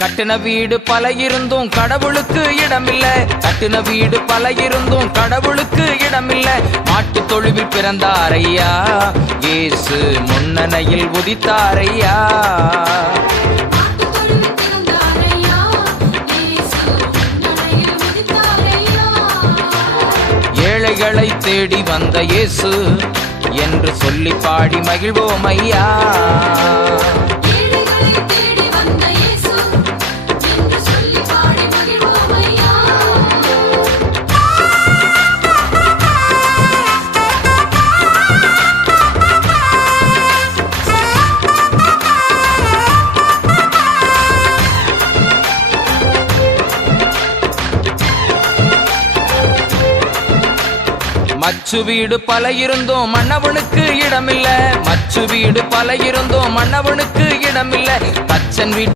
கட்டின வீடு பல இருந்தும் கடவுளுக்கு இடமில்ல. கட்டின வீடு பல இருந்தும் கடவுளுக்கு இடமில்ல. மாட்டு தொழுவில் பிறந்தாரையா, இயேசு முன்னணையில் உதித்தாரையா. ஏழைகளை தேடி வந்த இயேசு என்று சொல்லி பாடி மகிழ்வோம் ஐயா. மச்சு வீடு பல இருந்தோம் மன்னவனுக்கு இடமில்ல. மச்சு வீடு பல இருந்தோம் மன்னவனுக்கு இடமில்ல. தச்சன் வீடு